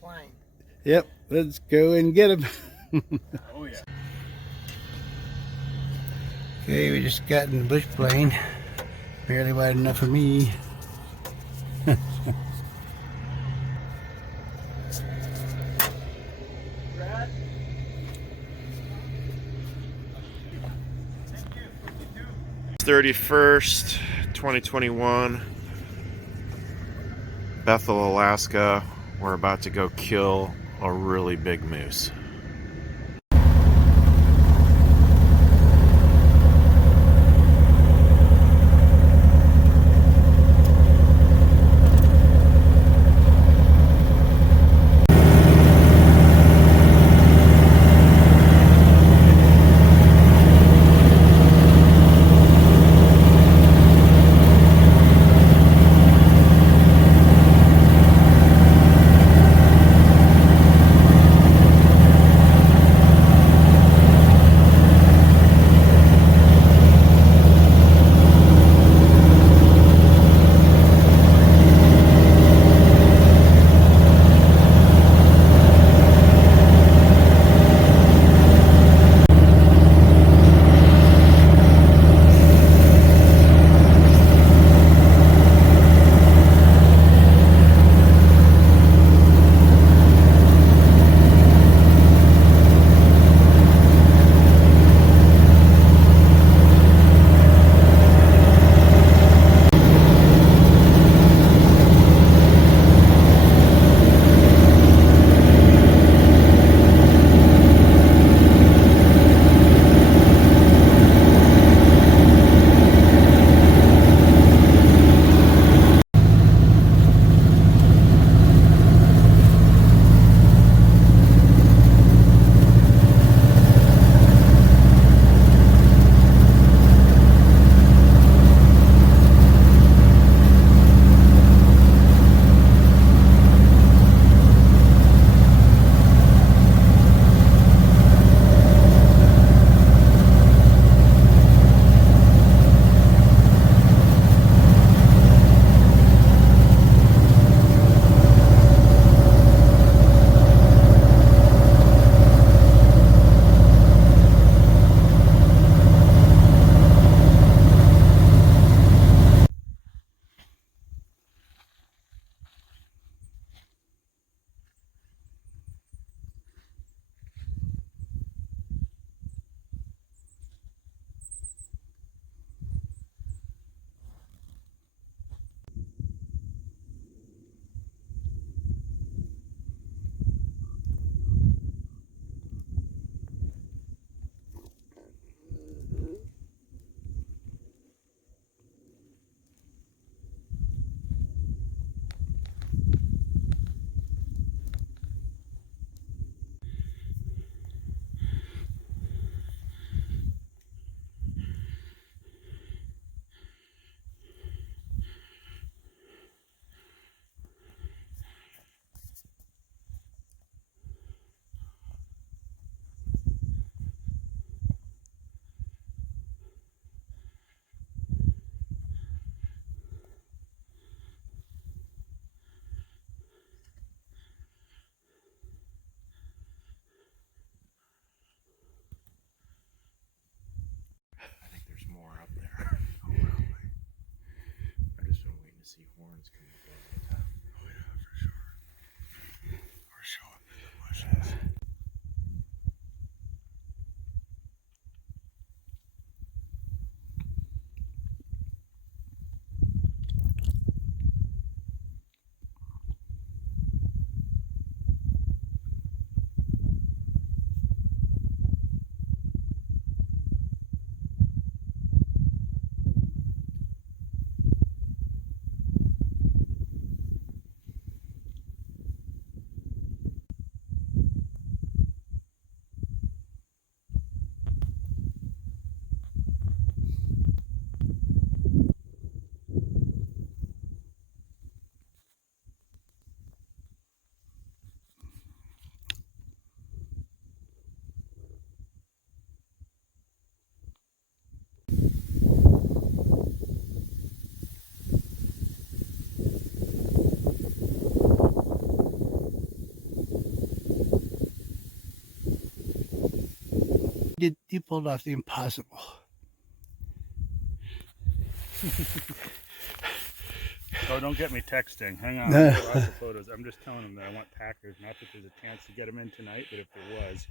plane. Yep, let's go and get him. Oh yeah. Okay, we just got in the bush plane. Barely wide enough for me. Brad? 31st, 2021, Bethel, Alaska. We're about to go kill a really big moose. More up there. Oh, really? I just been waiting to see horns come up over the top. Oh yeah, for sure. Or show up in the bushes. You pulled off the impossible. Oh, don't get me texting. Hang on. I've got lots of photos. I'm just telling them that I want packers. Not that there's a chance to get them in tonight, but if there was.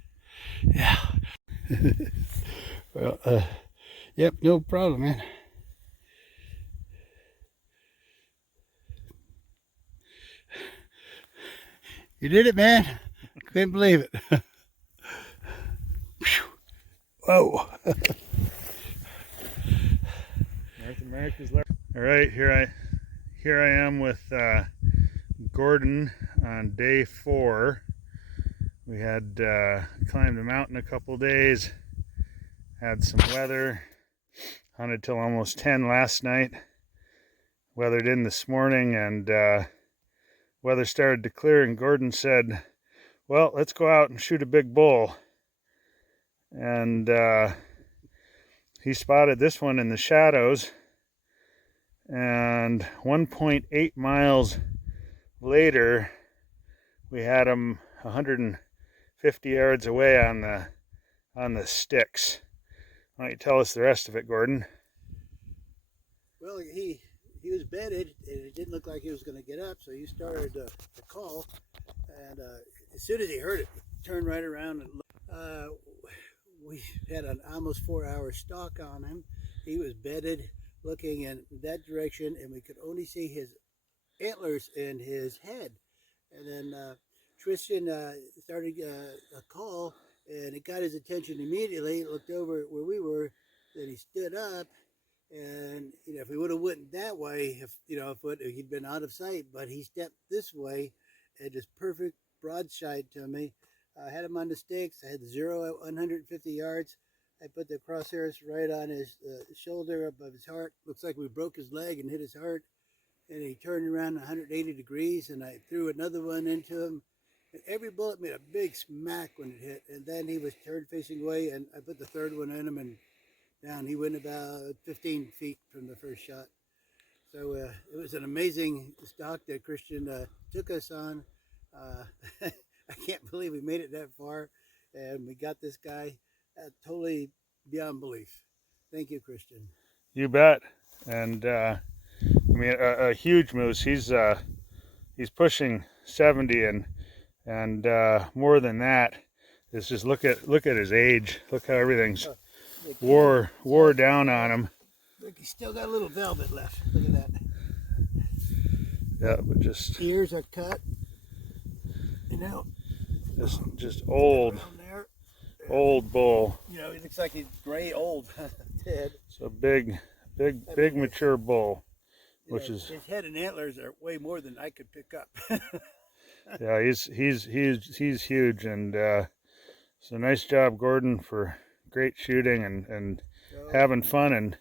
Yeah. Well, yep, no problem, man. You did it, man. Couldn't believe it. Whoa. North America's left. All right, here I am with Gordon on day 4. We had climbed the mountain a couple days, had some weather, hunted till almost 10 last night, weathered in this morning, and weather started to clear, and Gordon said, well, let's go out and shoot a big bull. And he spotted this one in the shadows, and 1.8 miles later we had him 150 yards away on the sticks. Why don't you tell us the rest of it, Gordon? Well, he was bedded, and it didn't look like he was going to get up, so he started to call, and as soon as he heard it, he turned right around and looked. We had an almost 4-hour stalk on him. He was bedded, looking in that direction, and we could only see his antlers and his head. And then Tristan started a call, and it got his attention immediately. He looked over where we were, then he stood up, and if he would have went that way, if he'd been out of sight, but he stepped this way, and just perfect broadside to me. I had him on the sticks. I had 0 at 150 yards. I put the crosshairs right on his shoulder above his heart. Looks like we broke his leg and hit his heart. And he turned around 180 degrees, and I threw another one into him. And every bullet made a big smack when it hit. And then he was turned facing away, and I put the third one in him, and down. He went about 15 feet from the first shot. So it was an amazing stalk that Christian took us on. I can't believe we made it that far, and we got this guy totally beyond belief. Thank you, Christian. You bet. And I mean, a huge moose. He's pushing 70, and more than that. It's just look at his age. Look how everything's wore down on him. Look, he's still got a little velvet left. Look at that. Yeah, but just ears are cut. Just old bull. He looks like he's gray old. Head. So big mature bull, which is his head and antlers are way more than I could pick up. Yeah, he's huge, and so nice job, Gordon, for great shooting and having fun and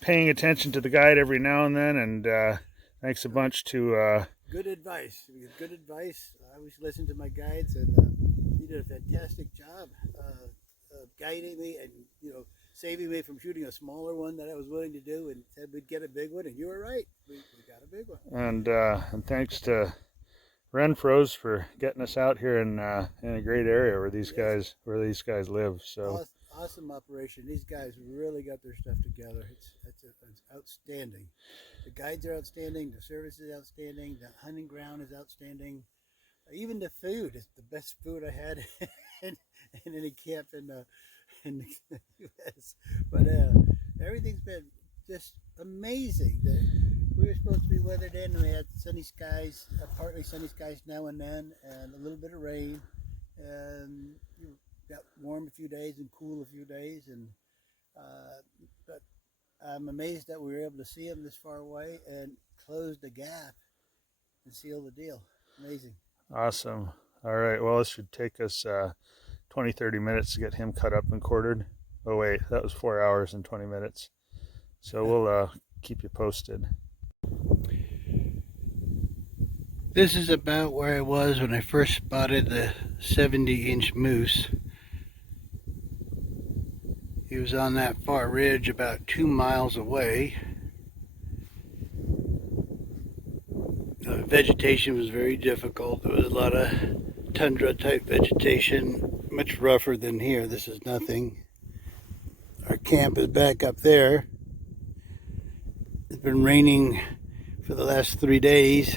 paying attention to the guide every now and then, and thanks a bunch to good advice. Good advice. I always listen to my guides, and you did a fantastic job guiding me and saving me from shooting a smaller one that I was willing to do, and said we'd get a big one, and you were right. We got a big one. And thanks to Renfro's for getting us out here in a great area where these guys live. So awesome operation. These guys really got their stuff together. It's outstanding. The guides are outstanding. The service is outstanding. The hunting ground is outstanding. Even the food is the best food I had in any camp in the U.S. But everything's been just amazing. We were supposed to be weathered in, and we had sunny skies, partly sunny skies now and then, and a little bit of rain. And you got warm a few days and cool a few days, and but I'm amazed that we were able to see them this far away and close the gap and seal the deal. Amazing. Awesome. All right. Well, this should take us 20-30 minutes to get him cut up and quartered. Oh wait, that was 4 hours and 20 minutes. So we'll keep you posted. This is about where I was when I first spotted the 70-inch moose. He was on that far ridge about 2 miles away. The vegetation was very difficult. There was a lot of tundra type vegetation, much rougher than here. This is nothing. Our camp is back up there. It's been raining for the last 3 days.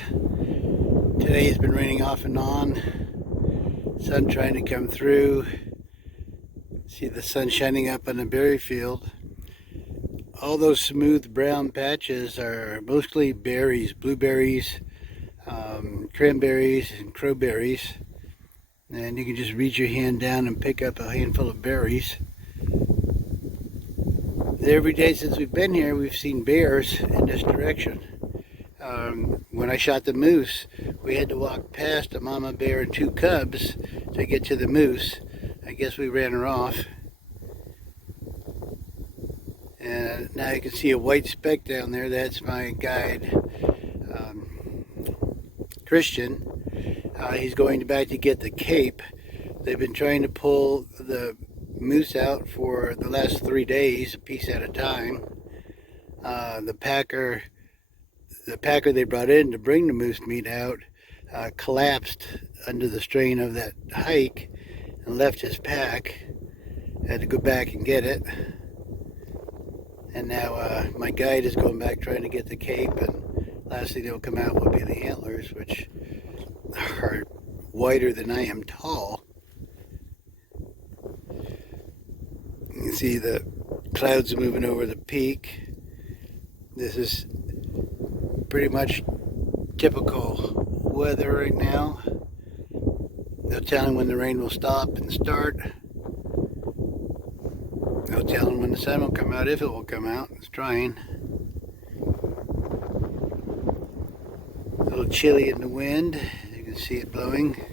Today it's been raining off and on. Sun trying to come through. See the sun shining up on the berry field. All those smooth brown patches are mostly berries, blueberries, cranberries, and crowberries. And you can just reach your hand down and pick up a handful of berries. Every day since we've been here, we've seen bears in this direction. When I shot the moose, we had to walk past a mama bear and 2 cubs to get to the moose. I guess we ran her off. And now you can see a white speck down there. That's my guide, Christian. He's going back to get the cape. They've been trying to pull the moose out for the last 3 days, a piece at a time. The packer they brought in to bring the moose meat out collapsed under the strain of that hike and left his pack. Had to go back and get it. And now my guide is going back trying to get the cape, and last thing that will come out will be the antlers, which are wider than I am tall. You can see the clouds moving over the peak. This is pretty much typical weather right now. No telling when the rain will stop and start. No telling when the sun will come out, if it will come out. It's trying. A little chilly in the wind. You can see it blowing.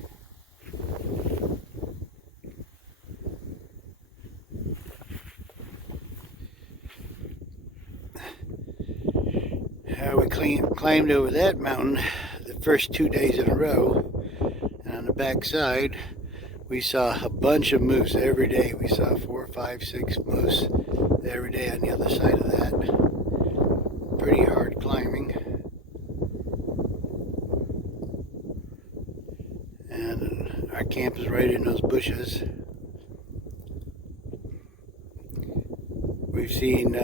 We climbed over that mountain the first 2 days in a row, and on the back side we saw a bunch of moose every day. We saw 4, 5, 6 moose every day on the other side of that. Pretty hard climbing. And our camp is right in those bushes. We've seen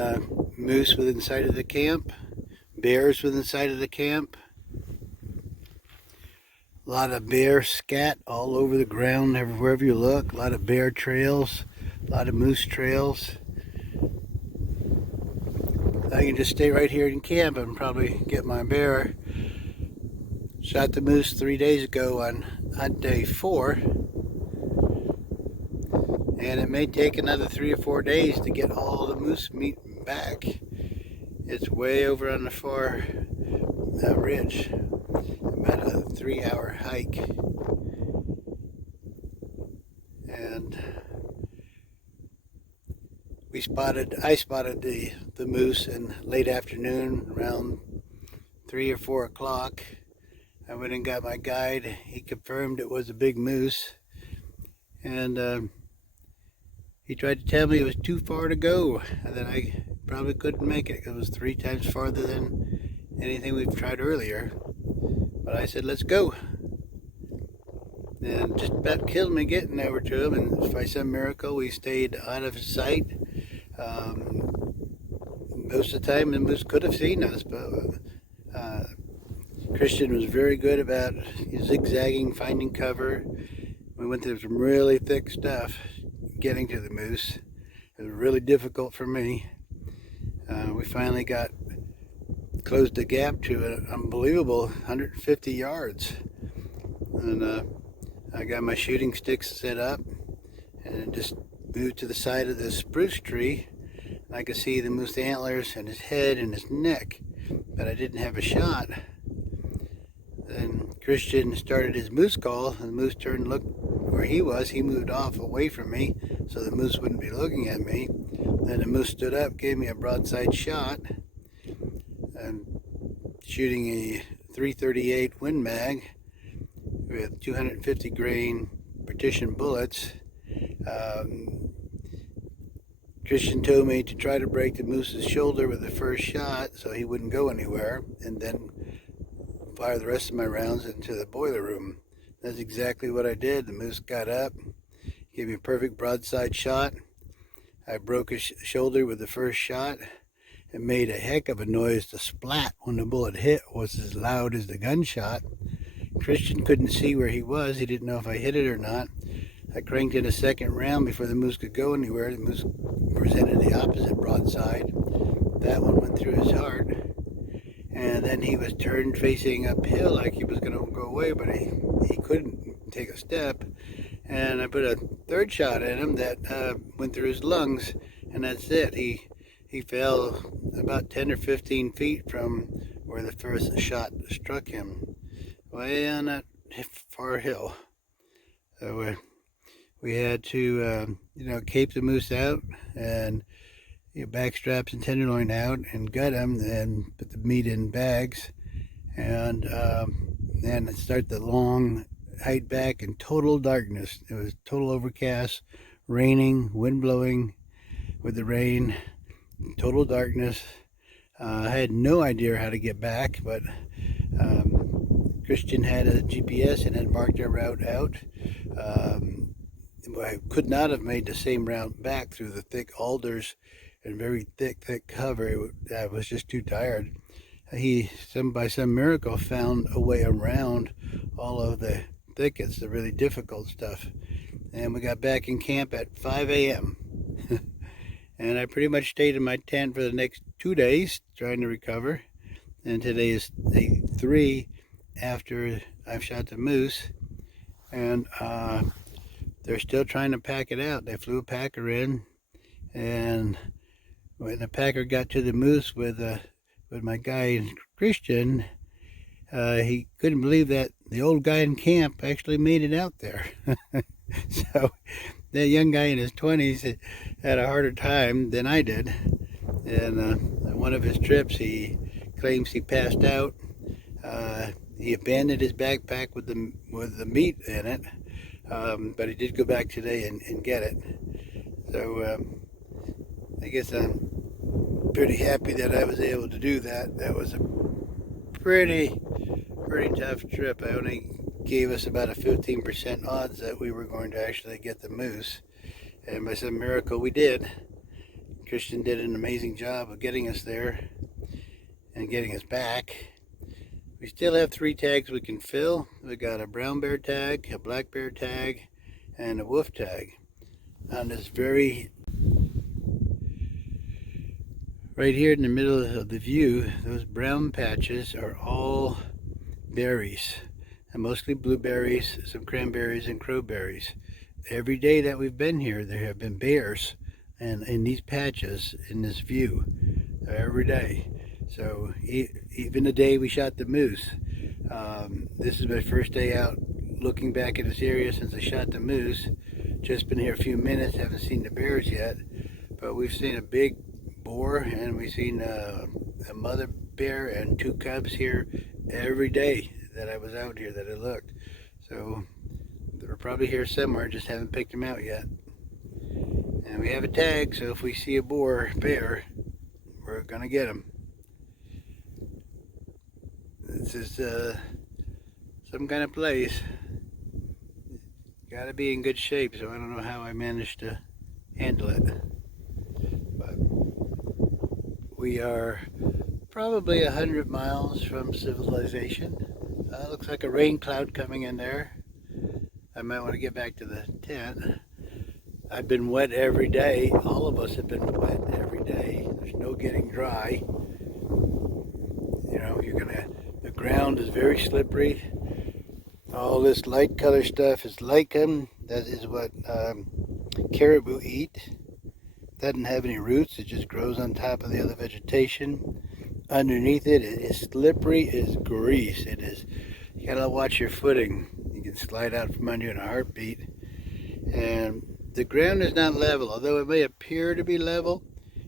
moose within sight of the camp, bears within sight of the camp. A lot of bear scat all over the ground, wherever you look. A lot of bear trails, a lot of moose trails. I can just stay right here in camp and probably get my bear. Shot the moose 3 days ago on day 4. And it may take another 3 or 4 days to get all the moose meat back. It's way over on the far ridge. About a 3-hour hike. And I spotted the moose in late afternoon around 3 or 4 o'clock. I went and got my guide. He confirmed it was a big moose. And he tried to tell me it was too far to go and that I probably couldn't make it. It was 3 times farther than anything we've tried earlier. But I said, let's go. And just about killed me getting over to him, and by some miracle we stayed out of his sight. Most of the time the moose could have seen us, but Christian was very good about zigzagging, finding cover. We went through some really thick stuff getting to the moose. It was really difficult for me. We finally closed the gap to an unbelievable 150 yards. And I got my shooting sticks set up and just moved to the side of this spruce tree. I could see the moose antlers and his head and his neck, but I didn't have a shot. Then Christian started his moose call, and the moose turned to look where he was. He moved off away from me so the moose wouldn't be looking at me. Then the moose stood up, gave me a broadside shot, and shooting a .338 Win Mag with 250 grain partition bullets. Christian told me to try to break the moose's shoulder with the first shot so he wouldn't go anywhere, and then fire the rest of my rounds into the boiler room. That's exactly what I did. The moose got up, gave me a perfect broadside shot. I broke his shoulder with the first shot. It made a heck of a noise. The splat when the bullet hit was as loud as the gunshot. Christian couldn't see where he was. He didn't know if I hit it or not. I cranked in a second round before the moose could go anywhere. The moose presented the opposite broadside. That one went through his heart. And then he was turned facing uphill like he was going to go away, but he couldn't take a step. And I put a third shot at him that went through his lungs, and that's it. He fell about 10 or 15 feet from where the first shot struck him, way on that far hill. So we had to, cape the moose out and back straps and tenderloin out and gut them and put the meat in bags, and then start the long hike back in total darkness. It was total overcast, raining, wind blowing with the rain, total darkness. I had no idea how to get back, but Christian had a GPS and had marked our route out. I could not have made the same route back through the thick alders and very thick cover. I was just too tired. He, by some miracle, found a way around all of the thickets, the really difficult stuff. And we got back in camp at 5 a.m. And I pretty much stayed in my tent for the next 2 days trying to recover. And today is day 3 after I've shot the moose. And they're still trying to pack it out. They flew a packer in, and when the packer got to the moose with my guy Christian, he couldn't believe that the old guy in camp actually made it out there. So that young guy in his 20s had a harder time than I did. And on one of his trips, he claims he passed out. He abandoned his backpack with the meat in it, but he did go back today and get it. So I guess I'm pretty happy that I was able to do that. That was a pretty tough trip. I only gave us about a 15% odds that we were going to actually get the moose, and by some miracle we did. Christian did an amazing job of getting us there and getting us back. We still have 3 tags we can fill. We got a brown bear tag, a black bear tag, and a wolf tag. On this right here in the middle of the view, those brown patches are all berries, and mostly blueberries, some cranberries, and crowberries. Every day that we've been here, there have been bears and in these patches in this view every day. So even the day we shot the moose, this is my first day out looking back at this area since I shot the moose. Just been here a few minutes, haven't seen the bears yet, but we've seen a big boar, and we've seen a mother bear and 2 cubs here every day that I was out here that I looked. So they're probably here somewhere, just haven't picked them out yet. And we have a tag, so if we see a bear, we're gonna get them. This is some kind of place. Gotta be in good shape, so I don't know how I managed to handle it. But we are probably 100 miles from civilization. Looks like a rain cloud coming in there. I might want to get back to the tent. I've been wet every day. All of us have been wet every day. There's no getting dry. You know, the ground is very slippery. All this light color stuff is lichen. That is what caribou eat. Doesn't have any roots. It just grows on top of the other vegetation. Underneath it is slippery as grease. It is. You gotta watch your footing. You can slide out from under you in a heartbeat. And the ground is not level. Although it may appear to be level,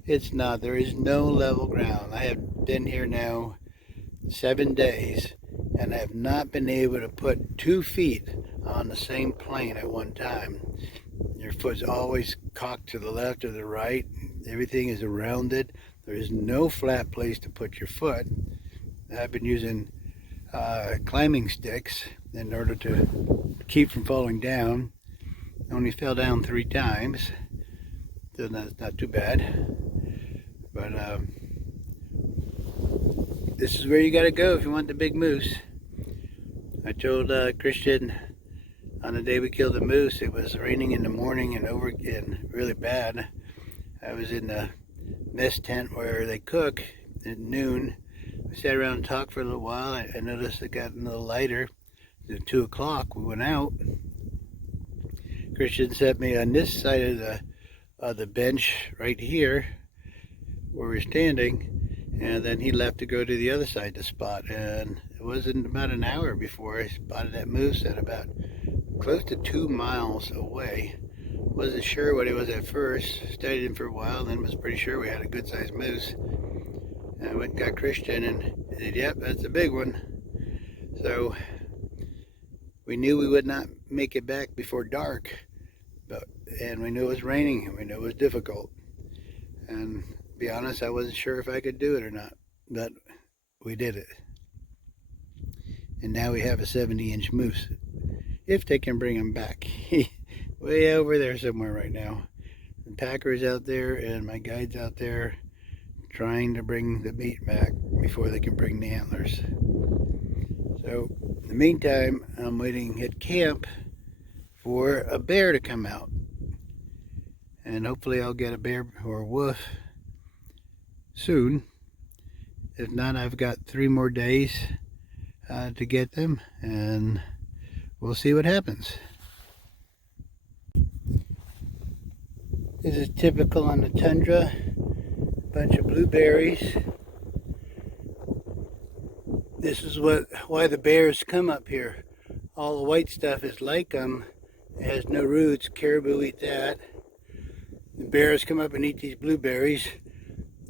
it's not. There is no level ground. I have been here now 7 days, and I have not been able to put 2 feet on the same plane at one time. Your foot's always cocked to the left or the right. Everything is rounded. There is no flat place to put your foot. I've been using climbing sticks in order to keep from falling down. I only fell down 3 times. Still not too bad. But this is where you got to go if you want the big moose. I told Christian on the day we killed the moose, it was raining in the morning and over again, really bad. I was in the mess tent where they cook at noon. We sat around and talked for a little while. I noticed it got a little lighter. At 2 o'clock, we went out. Christian set me on this side of the bench right here where we're standing, and then he left to go to the other side to spot. And it wasn't about an hour before I spotted that moose at about close to 2 miles away. Wasn't sure what it was at first. Studied him for a while, then was pretty sure we had a good sized moose. And I went and got Christian and he said, yep, that's a big one. So we knew we would not make it back before dark, and we knew it was raining and we knew it was difficult. And to be honest, I wasn't sure if I could do it or not, but we did it. And now we have a 70-inch moose, if they can bring him back. Way over there somewhere right now. The packer's out there and my guide's out there trying to bring the meat back before they can bring the antlers. So in the meantime, I'm waiting at camp for a bear to come out. And hopefully I'll get a bear or a wolf soon. If not, I've got 3 more days to get them, and we'll see what happens. This is typical on the tundra. A bunch of blueberries. This is why the bears come up here. All the white stuff is like them. It has no roots. Caribou eat that. The bears come up and eat these blueberries.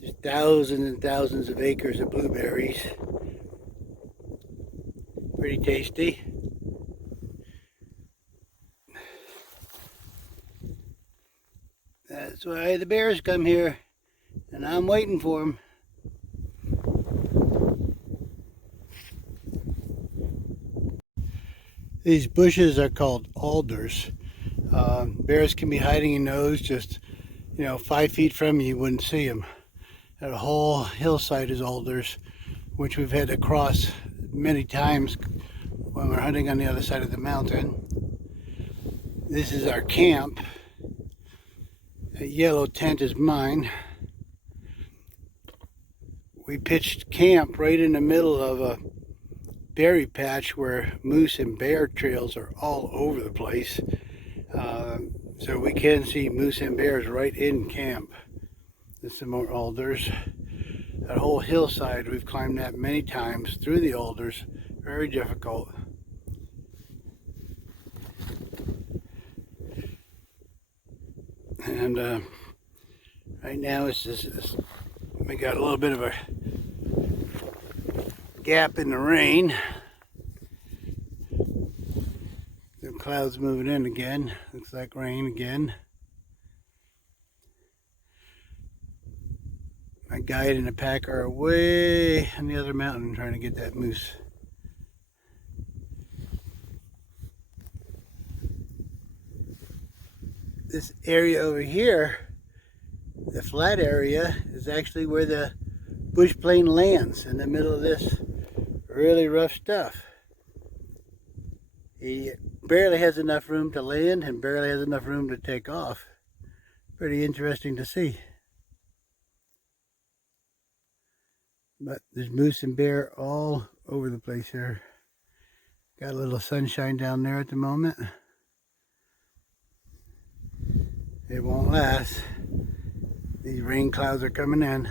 There's thousands and thousands of acres of blueberries. Pretty tasty. That's why the bears come here, and I'm waiting for them. These bushes are called alders. Bears can be hiding in those just, 5 feet from you wouldn't see them. That whole hillside is alders, which we've had to cross many times when we're hunting on the other side of the mountain. This is our camp. That yellow tent is mine. We pitched camp right in the middle of a berry patch where moose and bear trails are all over the place. So we can see moose and bears right in camp. There's some more alders. That whole hillside, we've climbed that many times through the alders. Very difficult. And right now it's just, we got a little bit of a gap in the rain. The clouds moving in again. Looks like rain again. My guide and the packer are way on the other mountain trying to get that moose. This area over here, the flat area, is actually where the bush plane lands, in the middle of this really rough stuff. He barely has enough room to land and barely has enough room to take off. Pretty interesting to see. But there's moose and bear all over the place here. Got a little sunshine down there at the moment. It won't last. These rain clouds are coming in.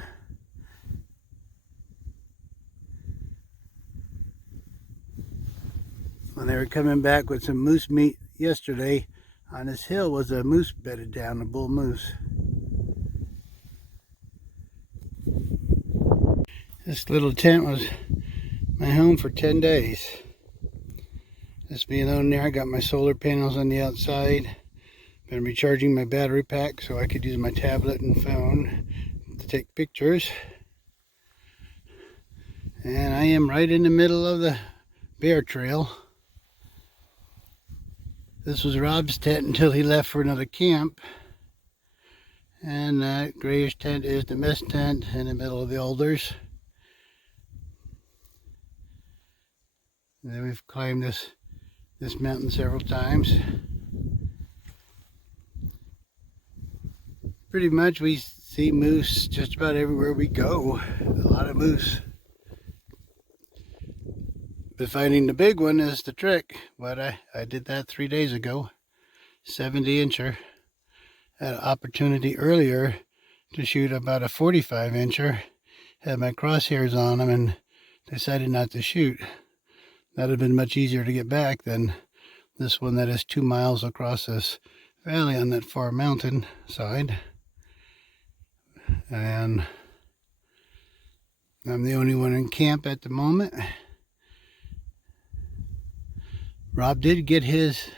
When they were coming back with some moose meat yesterday, on this hill was a moose bedded down, a bull moose. This little tent was my home for 10 days. Just being on there, I got my solar panels on the outside. Been recharging my battery pack so I could use my tablet and phone to take pictures. And I am right in the middle of the bear trail. This was Rob's tent until he left for another camp. And that grayish tent is the mess tent in the middle of the alders. And then we've climbed this mountain several times. Pretty much we see moose just about everywhere we go. A lot of moose. But finding the big one is the trick. But I did that 3 days ago. 70 incher. Had an opportunity earlier to shoot about a 45 incher. Had my crosshairs on them and decided not to shoot. That would have been much easier to get back than this one that is 2 miles across this valley on that far mountain side. And I'm the only one in camp at the moment. Rob did get his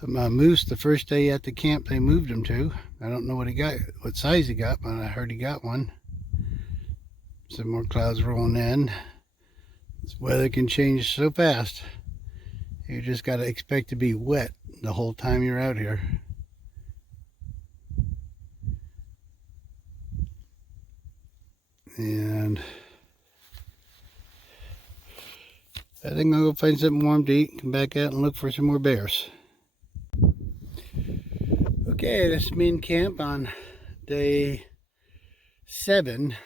moose the first day at the camp they moved him to. I don't know what he got, what size he got, but I heard he got one. Some more clouds rolling in. This weather can change so fast. You just got to expect to be wet the whole time you're out here. And I think I'll go find something warm to eat, come back out and look for some more bears. Okay, this is me in camp on day 7.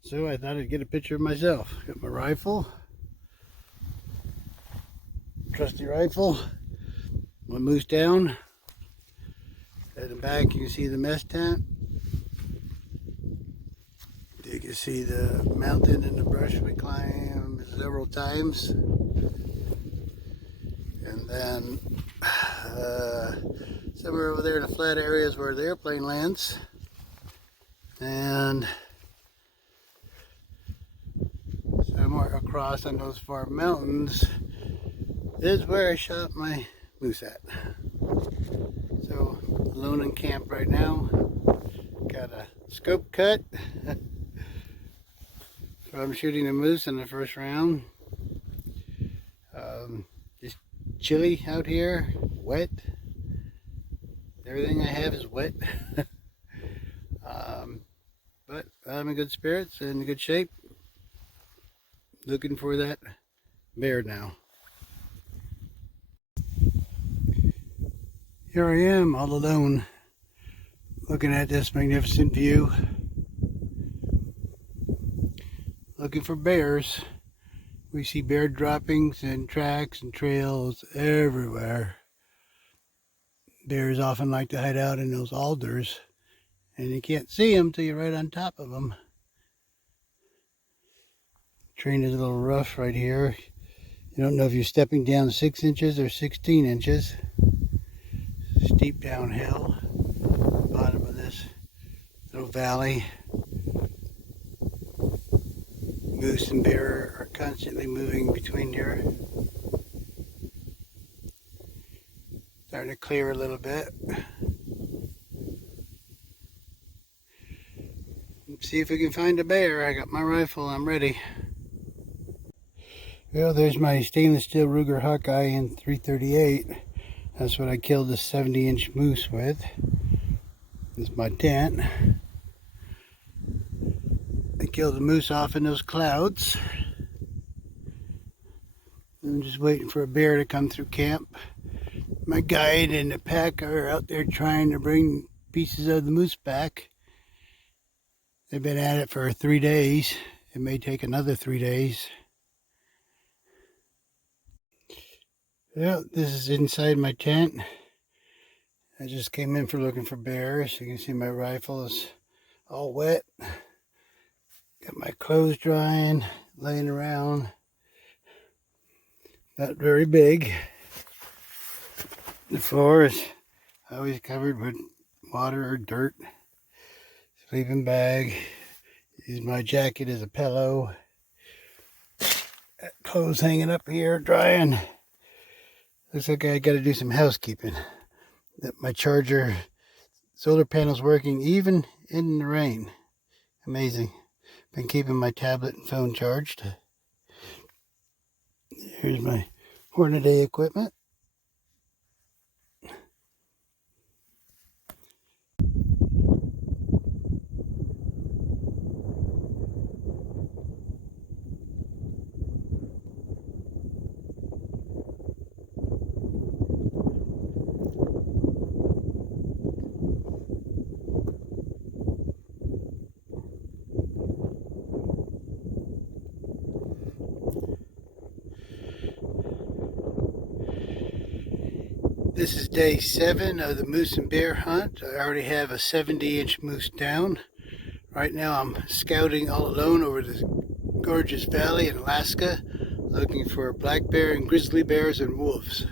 So I thought I'd get a picture of myself. Got my rifle. Trusty rifle. My moose down. At the back you can see the mess tent. You can see the mountain and the brush we climbed several times. And then somewhere over there in the flat areas where the airplane lands. And somewhere across on those far mountains is where I shot my moose at. So alone in camp right now. Got a scope cut. So I'm shooting a moose in the first round. Just chilly out here, wet. Everything I have is wet. But I'm in good spirits and in good shape. Looking for that bear now. Here I am all alone, looking at this magnificent view. Looking for bears. We see bear droppings and tracks and trails everywhere. Bears often like to hide out in those alders, and you can't see them till you're right on top of them. Terrain is a little rough right here. You don't know if you're stepping down 6 inches or 16 inches. Steep downhill. Bottom of this little valley. Moose and bear are constantly moving between here. Starting to clear a little bit. Let's see if we can find a bear. I got my rifle, I'm ready. Well, there's my stainless steel Ruger Hawkeye in .338. That's what I killed this 70-inch moose with. This is my tent. I killed the moose off in those clouds. I'm just waiting for a bear to come through camp. My guide and the pack are out there trying to bring pieces of the moose back. They've been at it for 3 days. It may take another 3 days. Well, this is inside my tent. I just came in for looking for bears. You can see my rifle is all wet. Got my clothes drying, laying around. Not very big. The floor is always covered with water or dirt. Sleeping bag. Use my jacket as a pillow. Got clothes hanging up here, drying. Looks like I got to do some housekeeping. My charger, solar panel's working even in the rain. Amazing. Been keeping my tablet and phone charged. Here's my Hornady equipment. This is day 7 of the moose and bear hunt. I already have a 70-inch moose down. Right now I'm scouting all alone over this gorgeous valley in Alaska, looking for black bear and grizzly bears and wolves.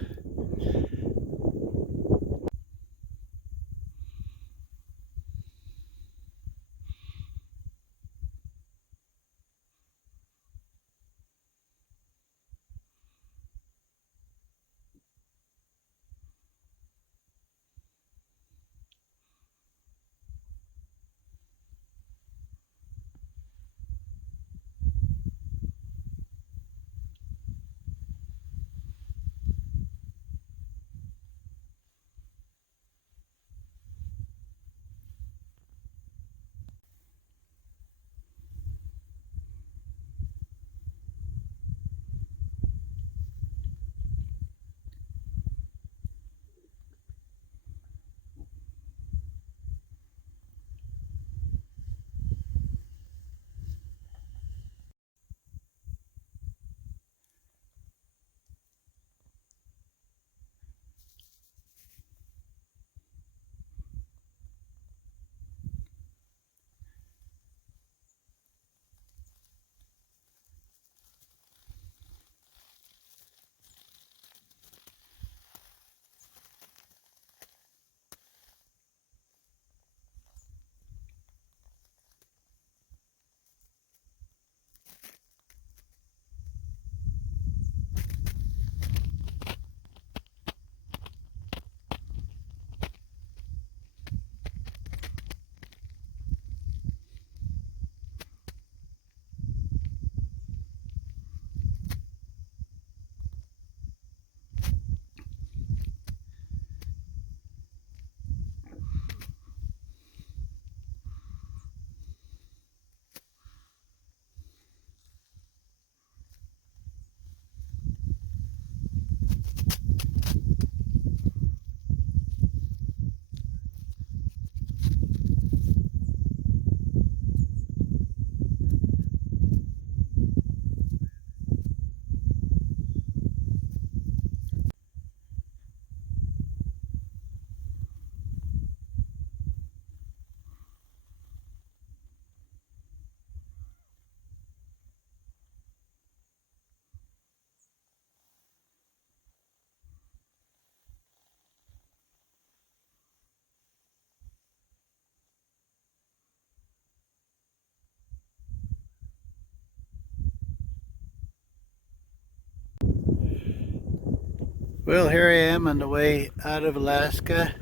Well, here I am on the way out of Alaska.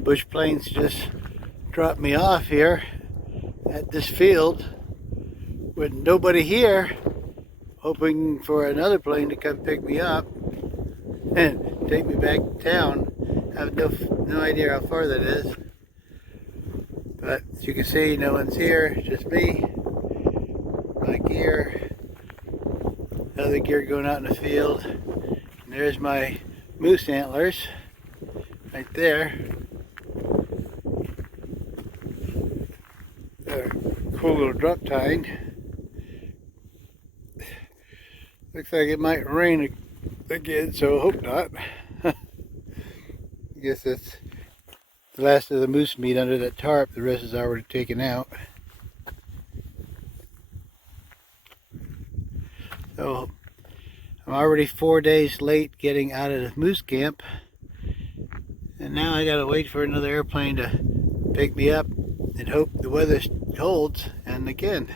Bush planes just dropped me off here at this field with nobody here, hoping for another plane to come pick me up and take me back to town. I have no idea how far that is, but as you can see, no one's here, just me, my gear, other gear going out in the field. And there's my moose antlers right there. They're cool little drop tine. Looks like it might rain again, so I hope not. I guess that's the last of the moose meat under that tarp. The rest is already taken out. So I'm already 4 days late getting out of the moose camp, and now I gotta wait for another airplane to pick me up and hope the weather holds. And again,